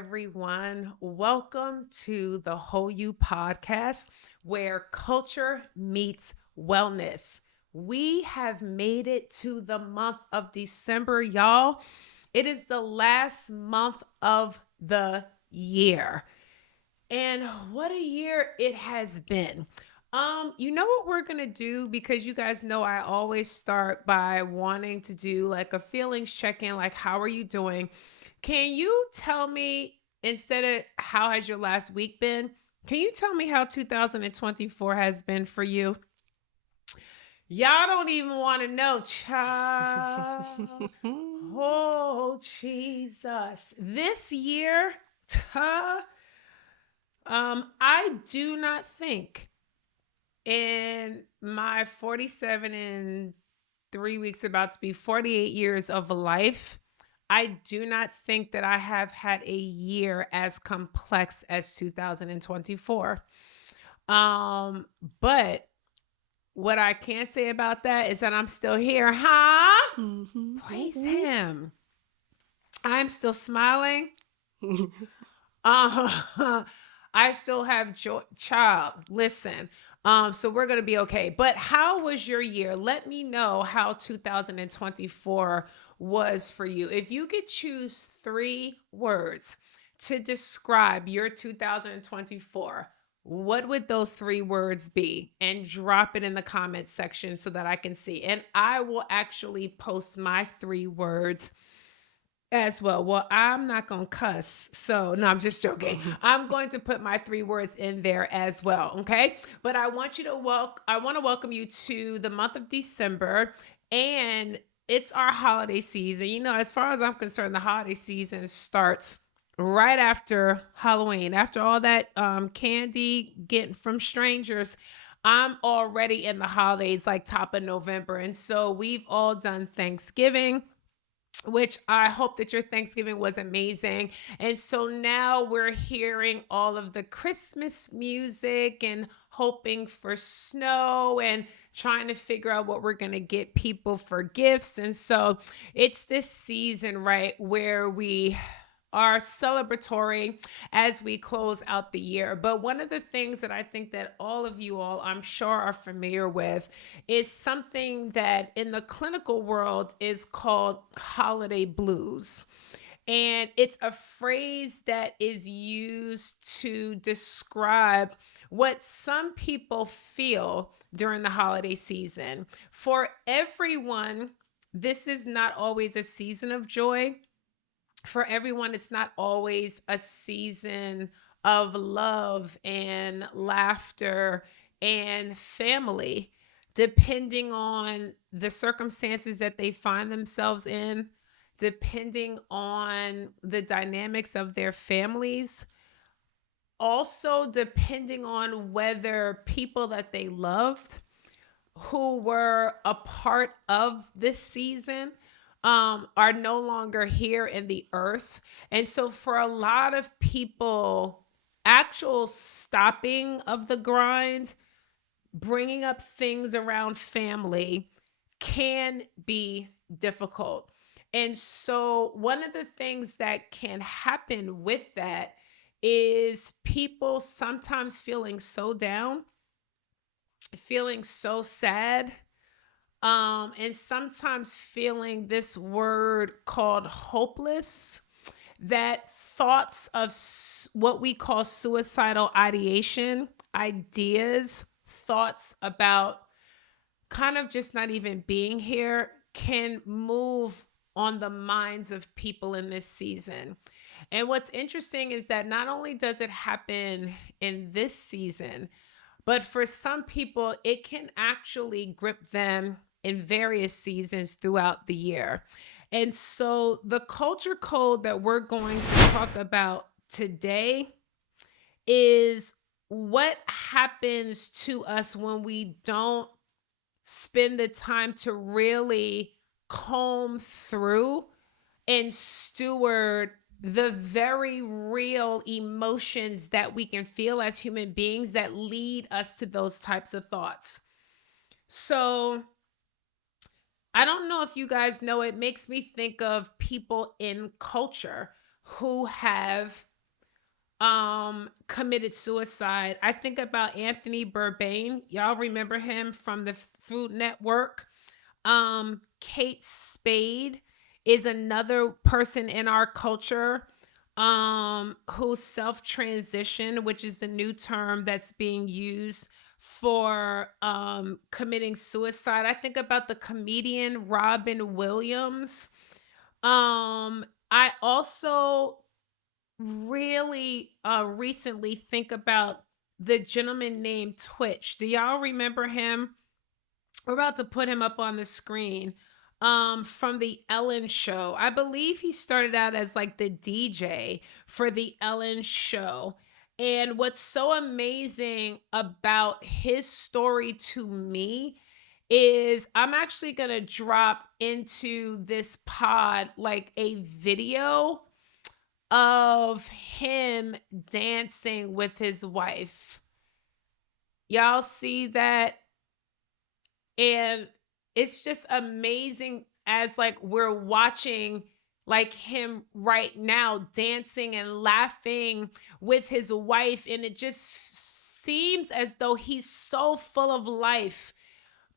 everyone. Welcome to the Whole You podcast, where culture meets wellness. We have made it to the month of December, y'all. It is the last month of the year. And what a year it has been. You know what we're gonna do, because you guys know I always start by wanting to do like a feelings check-in, like how are you doing? Can you tell me, instead of how has your last week been, can you tell me how 2024 has been for you? Y'all don't even want to know, child. Oh, Jesus. This year, I do not think in my 47 and 3 weeks, about to be 48 years of life, I do not think that I have had a year as complex as 2024. Um, but what I can say about that is that I'm still here, huh? Praise him. I'm still smiling. I still have joy. Child, listen. So we're gonna be okay. But how was your year? Let me know how 2024 was for you. If you could choose three words to describe your 2024, what would those three words be? And drop it in the comments section so that I can see. And I will actually post my three words as well. Well, I'm not going to cuss. So, no, I'm just joking. I'm going to put my three words in there as well. Okay. But I want to welcome you to the month of December, and it's our holiday season. You know, as far as I'm concerned, the holiday season starts right after Halloween. After all that candy getting from strangers, I'm already in the holidays, like top of November. And so we've all done Thanksgiving, which I hope that your Thanksgiving was amazing. And so now we're hearing all of the Christmas music and hoping for snow and trying to figure out what we're going to get people for gifts. And so it's this season, right, where we are celebratory as we close out the year. But one of the things that I think that all of you all, I'm sure, are familiar with is something that in the clinical world is called holiday blues. And it's a phrase that is used to describe what some people feel during the holiday season. For everyone, this is not always a season of joy. For everyone, it's not always a season of love and laughter and family, depending on the circumstances that they find themselves in, depending on the dynamics of their families, also depending on whether people that they loved who were a part of this season are no longer here in the earth. And so, for a lot of people, actual stopping of the grind, bringing up things around family can be difficult. And so, one of the things that can happen with that is people sometimes feeling so down, feeling so sad, and sometimes feeling this word called hopeless, that thoughts of what we call suicidal ideation, ideas, thoughts about kind of just not even being here, can move on the minds of people in this season. And what's interesting is that not only does it happen in this season, but for some people, it can actually grip them in various seasons throughout the year. And so, the culture code that we're going to talk about today is what happens to us when we don't spend the time to really comb through and steward the very real emotions that we can feel as human beings that lead us to those types of thoughts. So, I don't know if you guys know, it makes me think of people in culture who have committed suicide. I think about Anthony Bourdain. Y'all remember him from the Food Network. Kate Spade is another person in our culture who self-transition, which is the new term that's being used for committing suicide. I think about the comedian Robin Williams. I also really recently think about the gentleman named Twitch. Do y'all remember him? We're about to put him up on the screen. From the Ellen show. I believe he started out as like the DJ for the Ellen show. And what's so amazing about his story to me is I'm actually going to drop into this pod like a video of him dancing with his wife. Y'all see that? And it's just amazing as like we're watching like him right now dancing and laughing with his wife, and it just seems as though he's so full of life,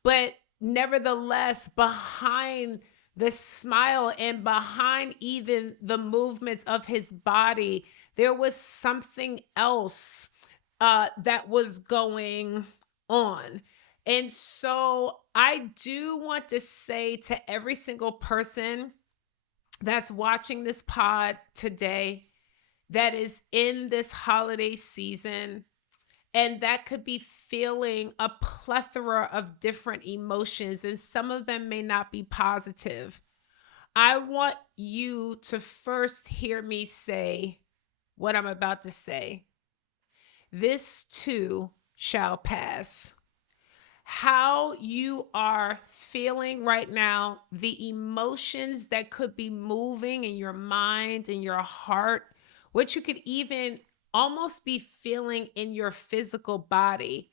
but nevertheless behind the smile and behind even the movements of his body there was something else that was going on. And so I do want to say to every single person that's watching this pod today that is in this holiday season and that could be feeling a plethora of different emotions, and some of them may not be positive. I want you to first hear me say what I'm about to say. This too shall pass. How you are feeling right now, the emotions that could be moving in your mind and your heart, what you could even almost be feeling in your physical body.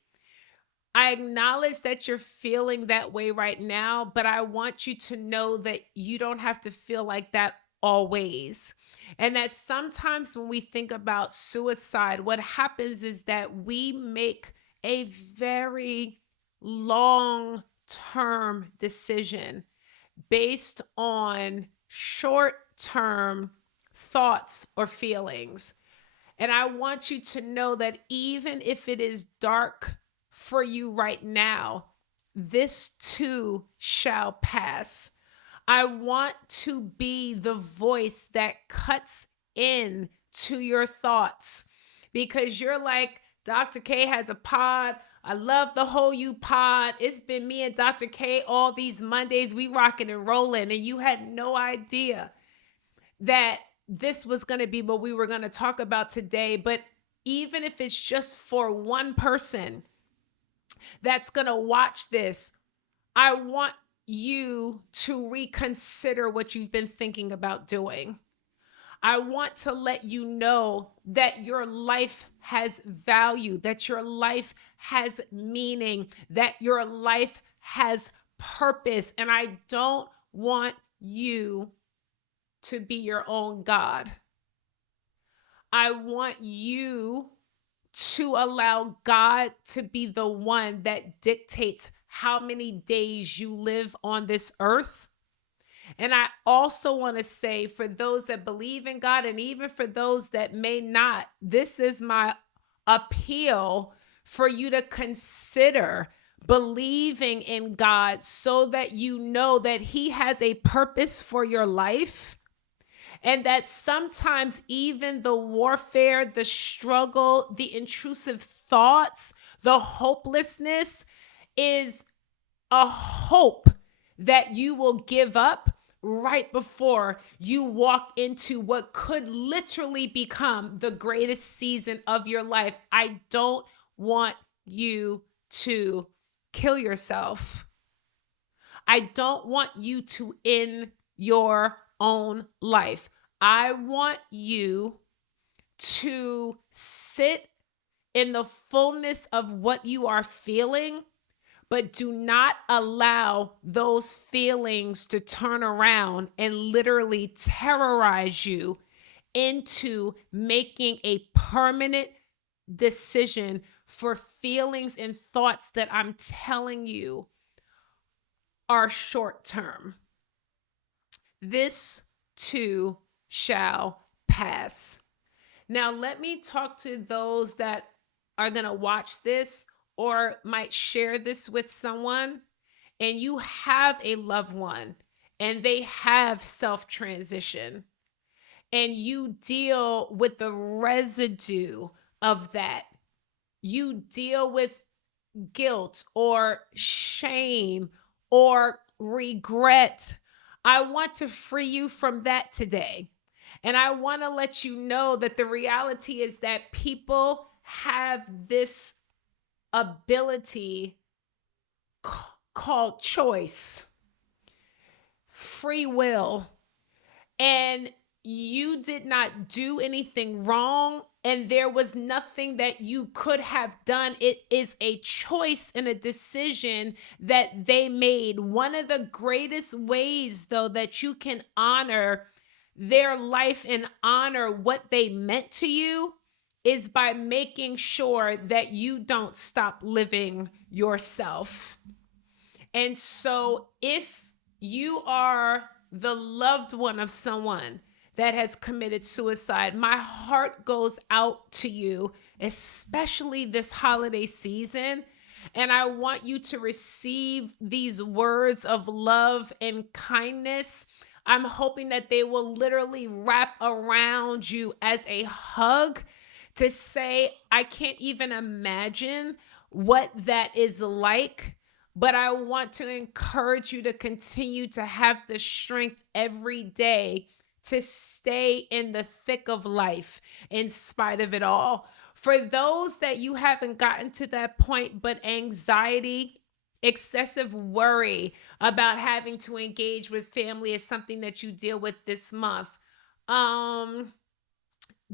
I acknowledge that you're feeling that way right now, but I want you to know that you don't have to feel like that always. And that sometimes when we think about suicide, what happens is that we make a very long term decision based on short term thoughts or feelings. And I want you to know that even if it is dark for you right now, this too shall pass. I want to be the voice that cuts in to your thoughts because you're like, Dr. K has a pod. I love the whole you pod. It's been me and Dr. K all these Mondays. We rocking and rolling. And you had no idea that this was going to be what we were going to talk about today. But even if it's just for one person that's going to watch this, I want you to reconsider what you've been thinking about doing. I want to let you know that your life has value, that your life has meaning, that your life has purpose. And I don't want you to be your own God. I want you to allow God to be the one that dictates how many days you live on this earth. And I also want to say, for those that believe in God and even for those that may not, this is my appeal for you to consider believing in God so that you know that He has a purpose for your life. And that sometimes even the warfare, the struggle, the intrusive thoughts, the hopelessness is a hope that you will give up right before you walk into what could literally become the greatest season of your life. I don't want you to kill yourself. I don't want you to end your own life. I want you to sit in the fullness of what you are feeling, but do not allow those feelings to turn around and literally terrorize you into making a permanent decision for feelings and thoughts that I'm telling you are short term. This too shall pass. Now, let me talk to those that are going to watch this or might share this with someone, and you have a loved one and they have self transition, and you deal with the residue of that. You deal with guilt or shame or regret. I want to free you from that today. And I want to let you know that the reality is that people have this ability called choice, free will, and you did not do anything wrong, and there was nothing that you could have done. It is a choice and a decision that they made. One of the greatest ways, though, that you can honor their life and honor what they meant to you is by making sure that you don't stop living yourself. And so if you are the loved one of someone that has committed suicide, my heart goes out to you, especially this holiday season. And I want you to receive these words of love and kindness. I'm hoping that they will literally wrap around you as a hug to say, I can't even imagine what that is like. But I want to encourage you to continue to have the strength every day to stay in the thick of life in spite of it all. For those that you haven't gotten to that point, but anxiety, excessive worry about having to engage with family is something that you deal with this month. Um,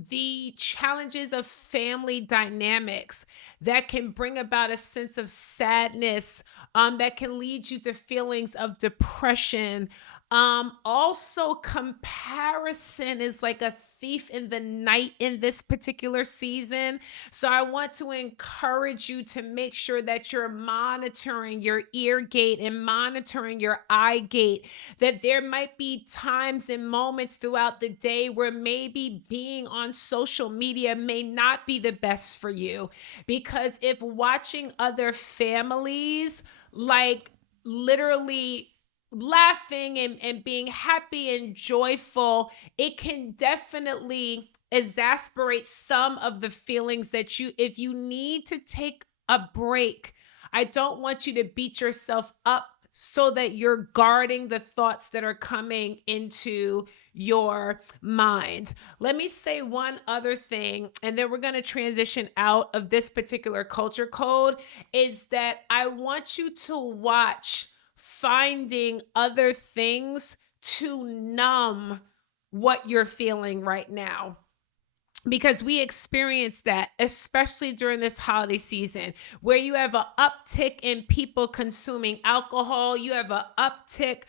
the challenges of family dynamics that can bring about a sense of sadness, that can lead you to feelings of depression. Also, comparison is like a thief in the night in this particular season. So, I want to encourage you to make sure that you're monitoring your ear gate and monitoring your eye gate, that there might be times and moments throughout the day where maybe being on social media may not be the best for you. Because if watching other families, like literally laughing and being happy and joyful, it can definitely exasperate some of the feelings that if you need to take a break, I don't want you to beat yourself up so that you're guarding the thoughts that are coming into your mind. Let me say one other thing, and then we're going to transition out of this particular culture code, is that I want you to watch finding other things to numb what you're feeling right now, because we experience that, especially during this holiday season, where you have an uptick in people consuming alcohol, you have an uptick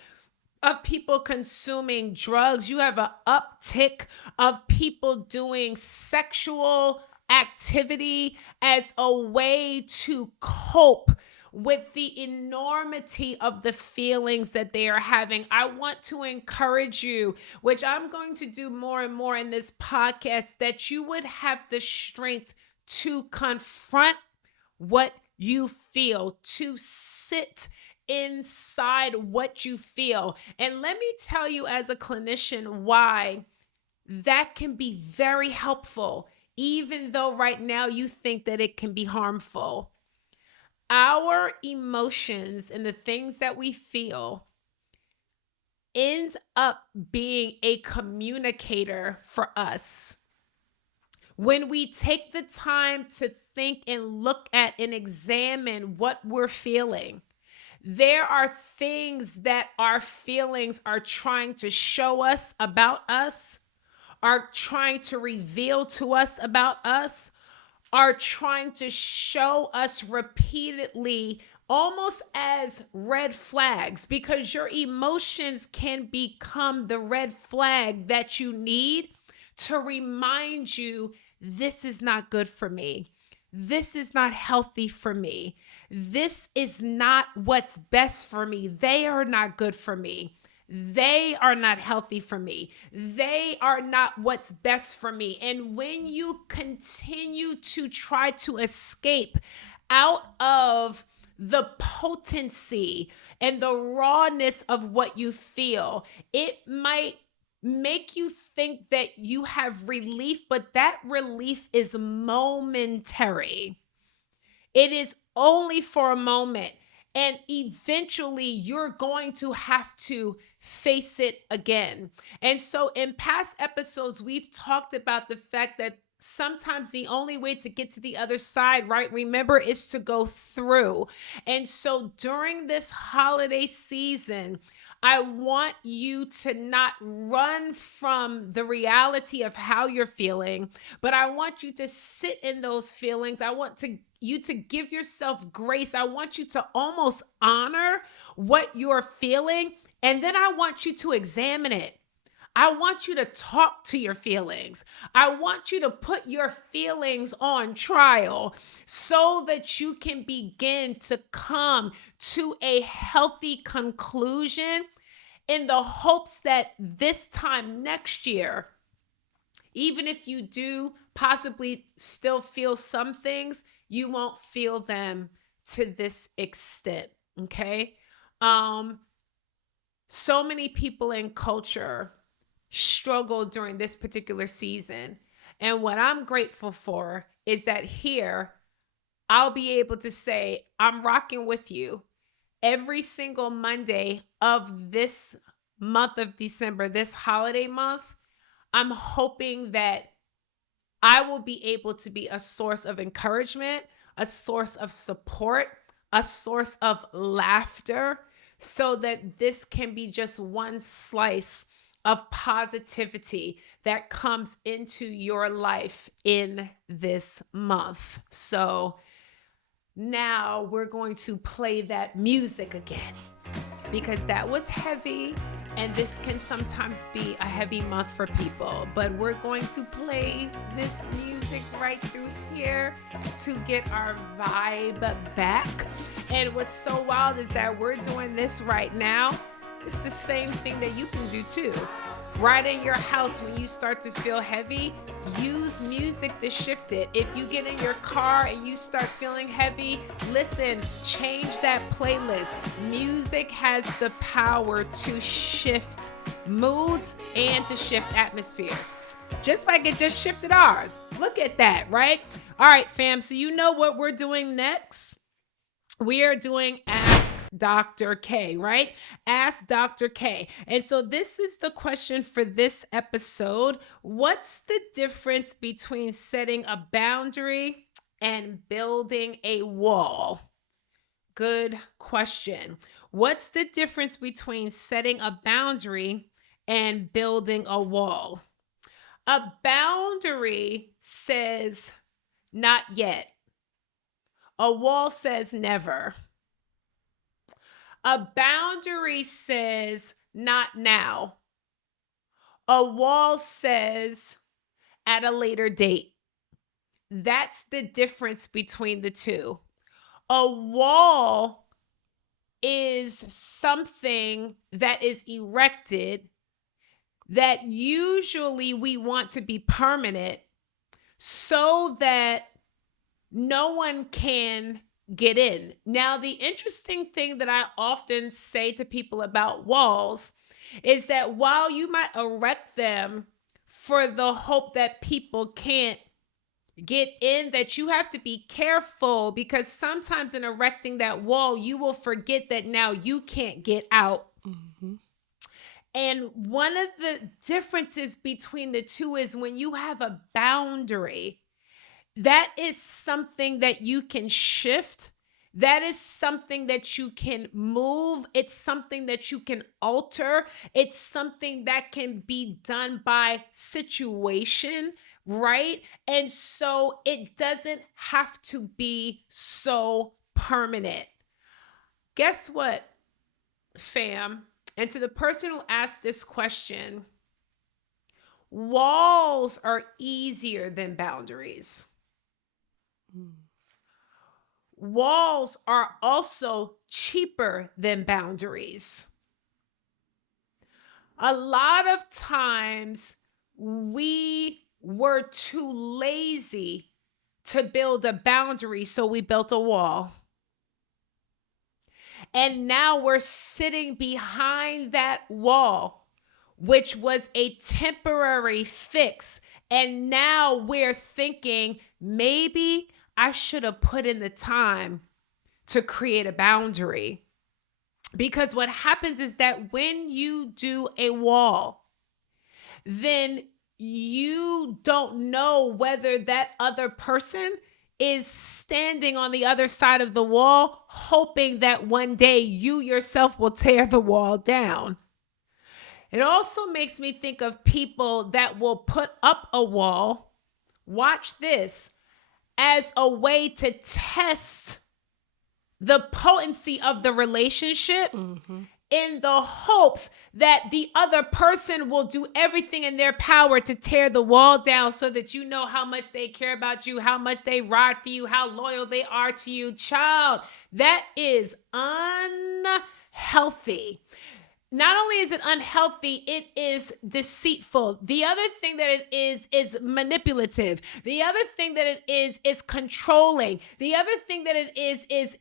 of people consuming drugs, you have an uptick of people doing sexual activity as a way to cope with the enormity of the feelings that they are having. I want to encourage you, which I'm going to do more and more in this podcast, that you would have the strength to confront what you feel, to sit inside what you feel. And let me tell you, as a clinician, why that can be very helpful, even though right now you think that it can be harmful. Our emotions and the things that we feel ends up being a communicator for us. When we take the time to think and look at and examine what we're feeling, there are things that our feelings are trying to show us about us, are trying to reveal to us about us, are trying to show us repeatedly, almost as red flags, because your emotions can become the red flag that you need to remind you this is not good for me. This is not healthy for me. This is not what's best for me. They are not good for me. They are not healthy for me. They are not what's best for me. And when you continue to try to escape out of the potency and the rawness of what you feel, it might make you think that you have relief, but that relief is momentary. It is only for a moment. And eventually you're going to have to face it again. And so in past episodes, we've talked about the fact that sometimes the only way to get to the other side, right? Remember, is to go through. And so during this holiday season, I want you to not run from the reality of how you're feeling, but I want you to sit in those feelings. I want you to give yourself grace. I want you to almost honor what you're feeling, and then I want you to examine it. I want you to talk to your feelings. I want you to put your feelings on trial so that you can begin to come to a healthy conclusion in the hopes that this time next year, even if you do possibly still feel some things, you won't feel them to this extent. Okay. So many people in culture struggle during this particular season. And what I'm grateful for is that here I'll be able to say, I'm rocking with you every single Monday of this month of December, this holiday month. I'm hoping that I will be able to be a source of encouragement, a source of support, a source of laughter, so that this can be just one slice of positivity that comes into your life in this month. So now we're going to play that music again, because that was heavy, and this can sometimes be a heavy month for people. But we're going to play this music right through here to get our vibe back. And what's so wild is that we're doing this right now. It's the same thing that you can do too. Right in your house, when you start to feel heavy, use music to shift it. If you get in your car and you start feeling heavy, listen, change that playlist. Music has the power to shift moods and to shift atmospheres, just like it just shifted ours. Look at that, right? All right, fam. So you know what we're doing next? We are doing Ask Dr. K, right? Ask Dr. K. And so this is the question for this episode. What's the difference between setting a boundary and building a wall? Good question. What's the difference between setting a boundary and building a wall? A boundary says not yet. A wall says never. A boundary says not now. A wall says at a later date. That's the difference between the two. A wall is something that is erected that usually we want to be permanent so that no one can get in. Now, the interesting thing that I often say to people about walls is that while you might erect them for the hope that people can't get in, that you have to be careful, because sometimes in erecting that wall, you will forget that now you can't get out. Mm-hmm. And one of the differences between the two is when you have a boundary, that is something that you can shift. That is something that you can move. It's something that you can alter. It's something that can be done by situation, right? And so it doesn't have to be so permanent. Guess what, fam? And to the person who asked this question, Walls are easier than boundaries. Mm. Walls are also cheaper than boundaries. A lot of times we were too lazy to build a boundary, so we built a wall. And now we're sitting behind that wall, which was a temporary fix. And now we're thinking maybe I should have put in the time to create a boundary. Because what happens is that when you do a wall, then you don't know whether that other person is standing on the other side of the wall, hoping that one day you yourself will tear the wall down. It also makes me think of people that will put up a wall, watch this, as a way to test the potency of the relationship, Mm-hmm. in the hopes that the other person will do everything in their power to tear the wall down so that you know how much they care about you, how much they ride for you, how loyal they are to you. Child, that is unhealthy. Not only is it unhealthy, it is deceitful. The other thing that it is manipulative. The other thing that it is controlling. The other thing that it is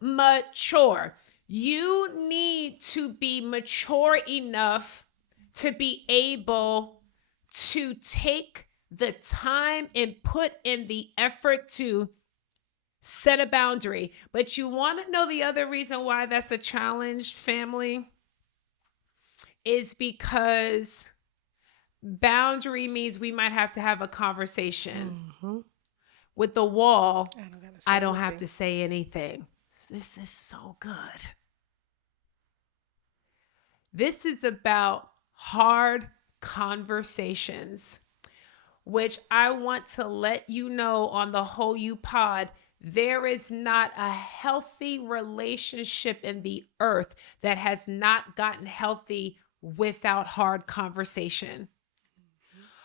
immature. You need to be mature enough to be able to take the time and put in the effort to set a boundary. But you want to know the other reason why that's a challenge, family? Is because boundary means we might have to have a conversation. Mm-hmm. With the wall, I don't gotta say I don't have anything. to say anything. This is so good. This is about hard conversations, which I want to let you know on the Whole You Pod. There is not a healthy relationship in the earth that has not gotten healthy without hard conversation.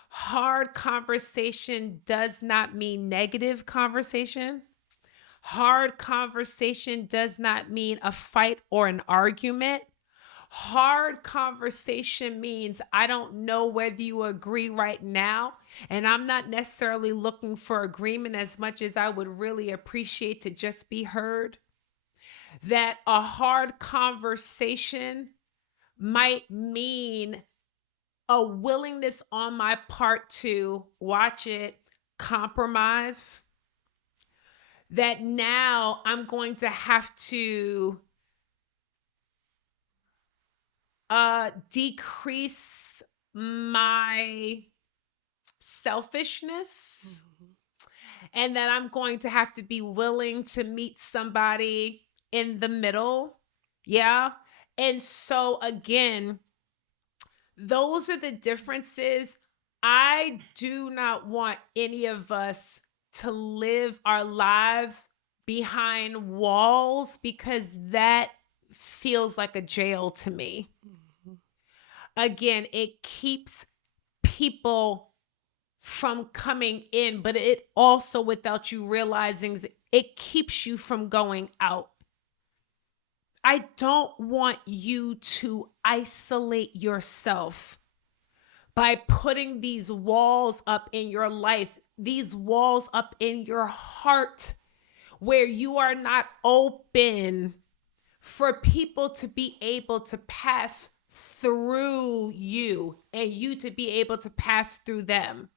Hard conversation does not mean negative conversation. Hard conversation does not mean a fight or an argument. Hard conversation means I don't know whether you agree right now, and I'm not necessarily looking for agreement as much as I would really appreciate to just be heard. That a hard conversation might mean a willingness on my part to watch it, compromise. That now I'm going to have to decrease my selfishness, Mm-hmm. and that I'm going to have to be willing to meet somebody in the middle. Yeah. And so, again, those are the differences. I do not want any of us to live our lives behind walls because that feels like a jail to me. Mm-hmm. Again, it keeps people from coming in, but it also, without you realizing, it keeps you from going out. I don't want you to isolate yourself by putting these walls up in your life, these walls up in your heart, where you are not open for people to be able to pass through you and you to be able to pass through them.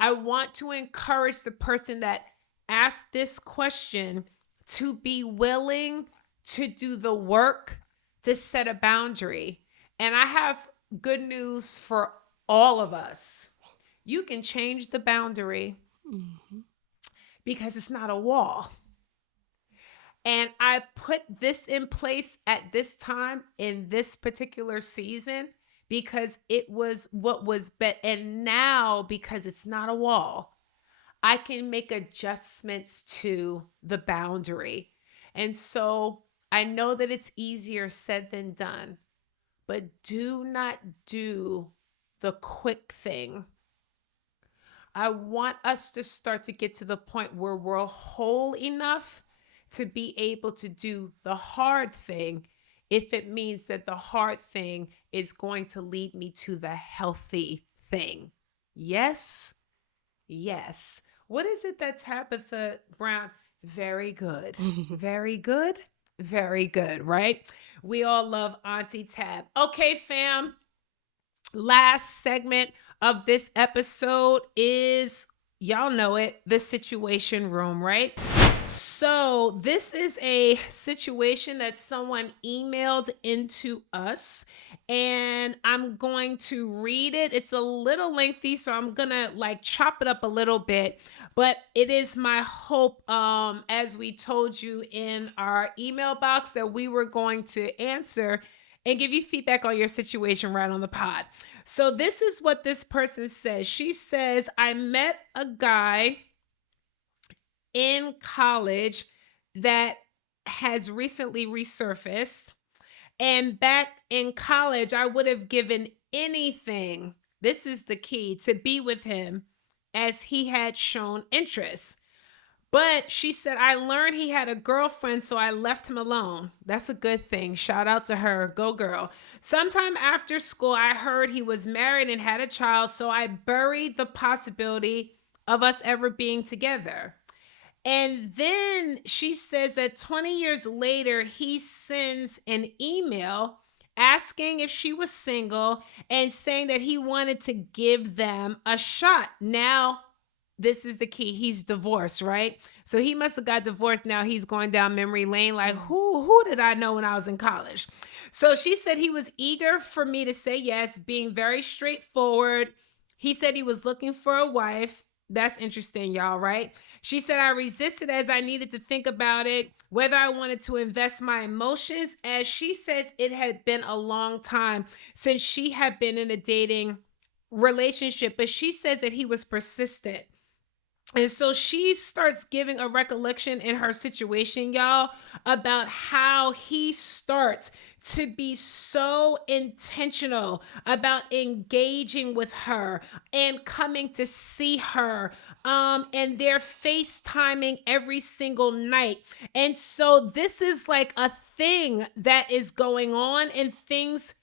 I want to encourage the person that asked this question to be willing to do the work to set a boundary. And I have good news for all of us. You can change the boundary Mm-hmm. because it's not a wall. And I put this in place at this time in this particular season because it was what was bet. And now, because it's not a wall, I can make adjustments to the boundary. And so I know that it's easier said than done, but do not do the quick thing. I want us to start to get to the point where we're whole enough to be able to do the hard thing if it means that the hard thing is going to lead me to the healthy thing. Yes, yes. What is it that Tabitha Brown? Very good. Very good. Very good, right? We all love Auntie Tab. Okay, fam. Last segment of this episode is, y'all know it, the situation room, right? So, this is a situation that someone emailed into us, and I'm going to read it. It's a little lengthy, so I'm going to like chop it up a little bit, but it is my hope, as we told you in our email box, that we were going to answer and give you feedback on your situation right on the pod. So this is what this person says. She says, I met a guy in college that has recently resurfaced. And back in college, I would have given anything, this is the key, to be with him as he had shown interest. But she said, I learned he had a girlfriend, so I left him alone. That's a good thing. Shout out to her. Go girl. Sometime after school, I heard he was married and had a child, so I buried the possibility of us ever being together. And then she says that 20 years later, he sends an email asking if she was single and saying that he wanted to give them a shot. Now, this is the key. He's divorced, right? So he must have got divorced. Now he's going down memory lane. Like, who did I know when I was in college? So she said he was eager for me to say yes, being very straightforward. He said he was looking for a wife. That's interesting, y'all, right? She said, I resisted as I needed to think about it, whether I wanted to invest my emotions. As she says, it had been a long time since she had been in a dating relationship, but she says that he was persistent. And so she starts giving a recollection in her situation, y'all, about how he starts to be so intentional about engaging with her and coming to see her. And they're FaceTiming every single night. And so this is like a thing that is going on, and things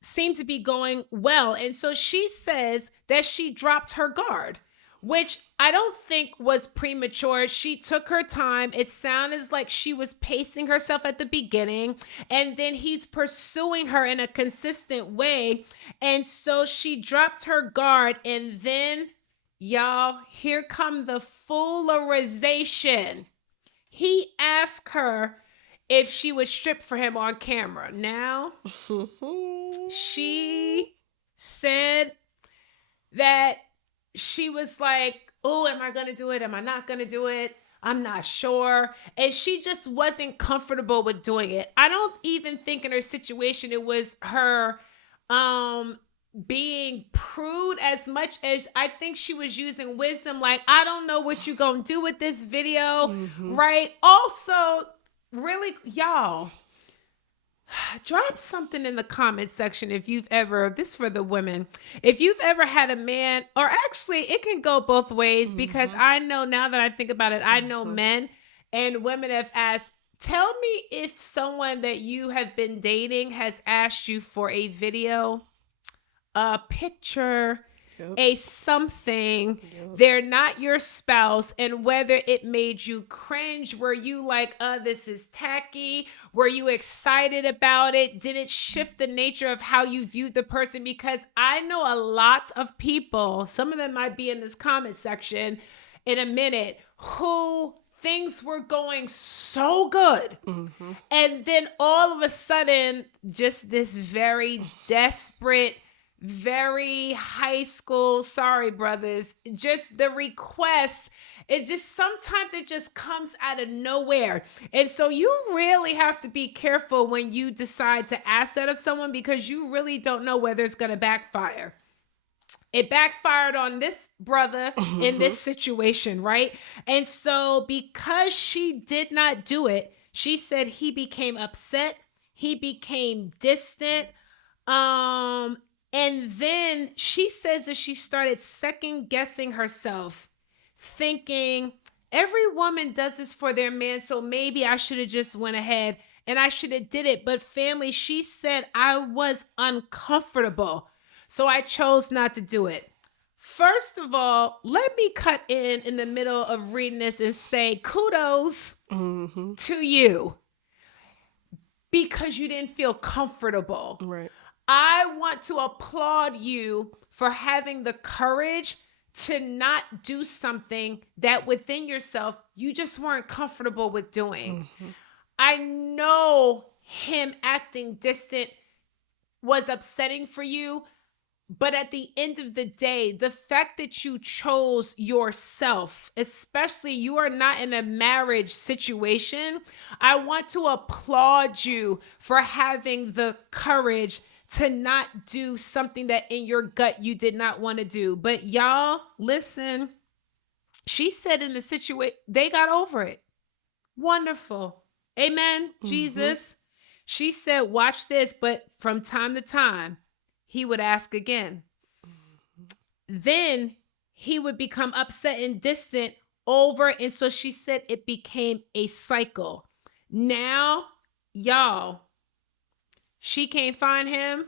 seem to be going well. And so she says that she dropped her guard, which I don't think was premature. She took her time. It sounded like she was pacing herself at the beginning, and then he's pursuing her in a consistent way. And so she dropped her guard, and then, y'all, here come the foolerization. He asked her if she would strip for him on camera. Now, she said that she was like, oh, am I going to do it? Am I not going to do it? I'm not sure. And she just wasn't comfortable with doing it. I don't even think in her situation it was her being prude as much as I think she was using wisdom. Like, I don't know what you going to do with this video, right? Also, really, y'all, drop something in the comment section if you've ever, this for the women, if you've ever had a man, or actually it can go both ways, because I know, now that I think about it, I know men and women have asked, tell me if someone that you have been dating has asked you for a video, a picture, a something. They're not your spouse, and whether it made you cringe, were you like, this is tacky? Were you excited about it? Did it shift the nature of how you viewed the person? Because I know a lot of people, some of them might be in this comment section in a minute, who things were going so good. And then all of a sudden, just this very desperate, very high school, sorry brothers, just the request, it just, sometimes it just comes out of nowhere. And so you really have to be careful when you decide to ask that of someone, because you really don't know whether it's going to backfire. It backfired on this brother in this situation, right? And so because she did not do it, she said he became upset, he became distant, And then she says that she started second guessing herself, thinking every woman does this for their man, so maybe I should have just went ahead and I should have did it. But family, she said I was uncomfortable, so I chose not to do it. First of all, let me cut in the middle of reading this and say kudos Mm-hmm. to you because you didn't feel comfortable. Right. I want to applaud you for having the courage to not do something that within yourself you just weren't comfortable with doing. Mm-hmm. I know him acting distant was upsetting for you, but at the end of the day, the fact that you chose yourself, especially you are not in a marriage situation, I want to applaud you for having the courage to not do something that in your gut you did not want to do. But y'all, listen, she said in the situation, they got over it. Wonderful. Amen, Jesus. She said, watch this, but from time to time, he would ask again. Then he would become upset and distant over. And so she said it became a cycle. Now, y'all, she can't find him.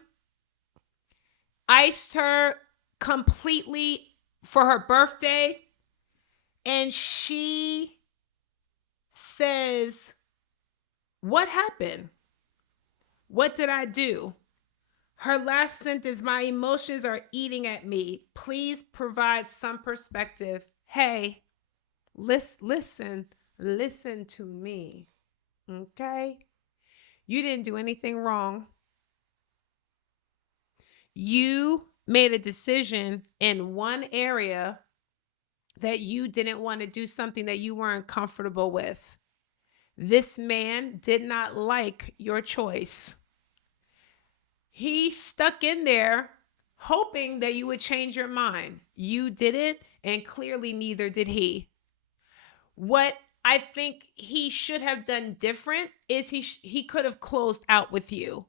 Iced her completely for her birthday. And she says, what happened? What did I do? Her last sentence, my emotions are eating at me. Please provide some perspective. Hey, listen to me. Okay? You didn't do anything wrong. You made a decision in one area that you didn't want to do something that you weren't comfortable with. This man did not like your choice. He stuck in there hoping that you would change your mind. You didn't, and clearly neither did he. What I think he should have done different is he could have closed out with you.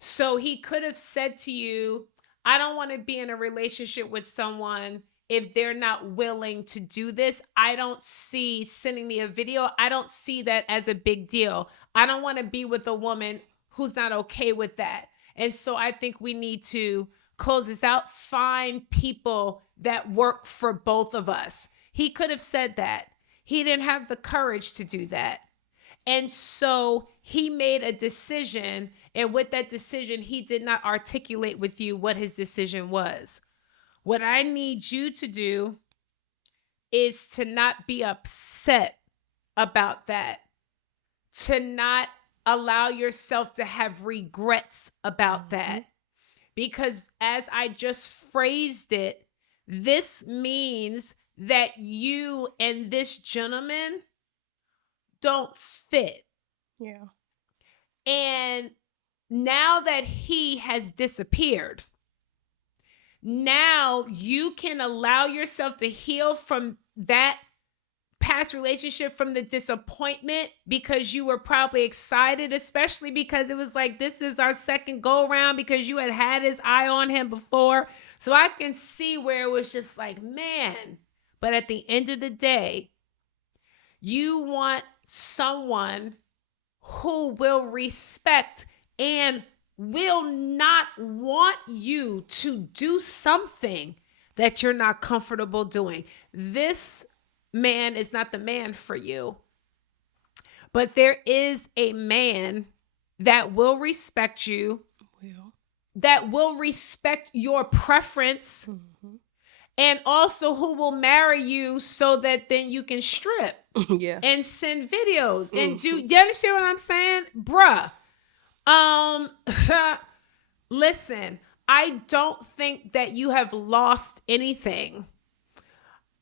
So he could have said to you, I don't want to be in a relationship with someone if they're not willing to do this. I don't see sending me a video. I don't see that as a big deal. I don't want to be with a woman who's not okay with that. And so I think we need to close this out, find people that work for both of us. He could have said that. He didn't have the courage to do that. And so he made a decision. And with that decision, he did not articulate with you what his decision was. What I need you to do is to not be upset about that, to not allow yourself to have regrets about that. Because as I just phrased it, this means that you and this gentleman don't fit. Yeah. And now that he has disappeared, now you can allow yourself to heal from that past relationship, from the disappointment, because you were probably excited, especially because it was like, this is our second go around, because you had his eye on him before. So I can see where it was just like, man. But at the end of the day, you want someone who will respect and will not want you to do something that you're not comfortable doing. This man is not the man for you. But there is a man that will respect you, that will respect your preference, and also who will marry you so that then you can strip and send videos and do you understand what I'm saying? Bruh. Listen, I don't think that you have lost anything.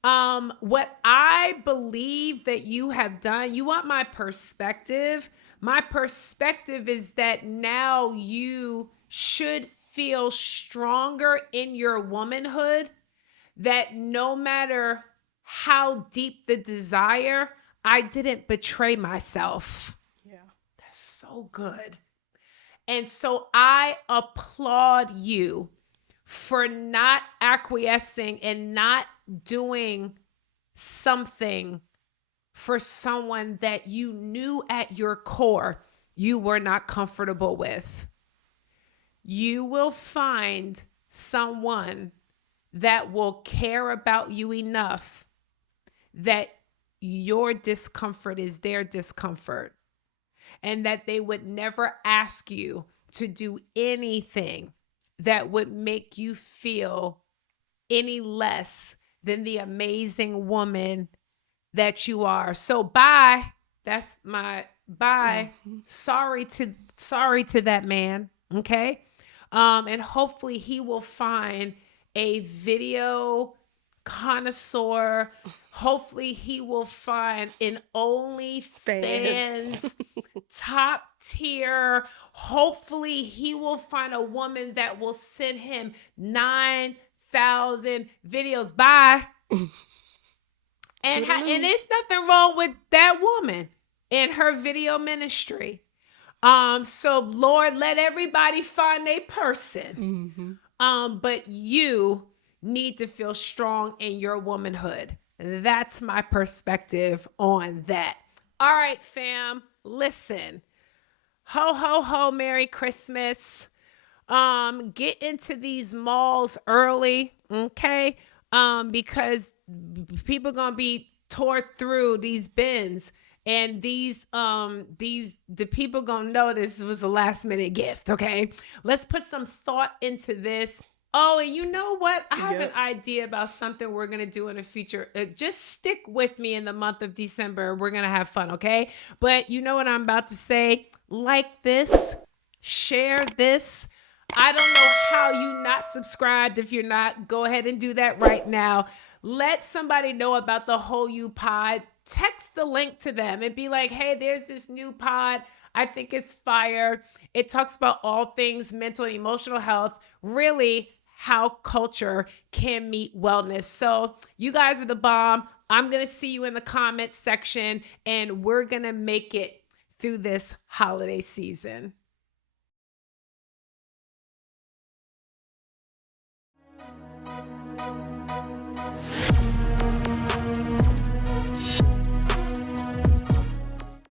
What I believe that you have done, you want my perspective? My perspective is that now you should feel stronger in your womanhood, that no matter how deep the desire, I didn't betray myself. Yeah. That's so good. And so I applaud you for not acquiescing and not doing something for someone that you knew at your core you were not comfortable with. You will find someone that will care about you enough that your discomfort is their discomfort, and that they would never ask you to do anything that would make you feel any less than the amazing woman that you are. So bye. That's my bye. Mhm. Sorry to that man. Okay. And hopefully he will find a video connoisseur. Hopefully he will find an OnlyFans Fans. top tier. Hopefully he will find a woman that will send him 9,000 videos. Bye. And Toodaloo. there's nothing wrong with that woman in her video ministry. So Lord, let everybody find a person. Mhm. But you need to feel strong in your womanhood. That's my perspective on that. All right, fam, listen. Ho, ho, ho, Merry Christmas. Get into these malls early, okay? Because people gonna be tore through these bins, and the people gonna know this was a last minute gift, okay? Let's put some thought into this. Oh, and you know what? I have an Yep. idea about something we're gonna do in the future. Just stick with me in the month of December. We're gonna have fun, okay? But you know what I'm about to say? Like this, share this. I don't know how you not subscribed. If you're not, go ahead and do that right now. Let somebody know about the Whole You Pod. Text the link to them and be like, hey, there's this new pod. I think it's fire. It talks about all things mental and emotional health, really how culture can meet wellness. So you guys are the bomb. I'm going to see you in the comments section, and we're going to make it through this holiday season.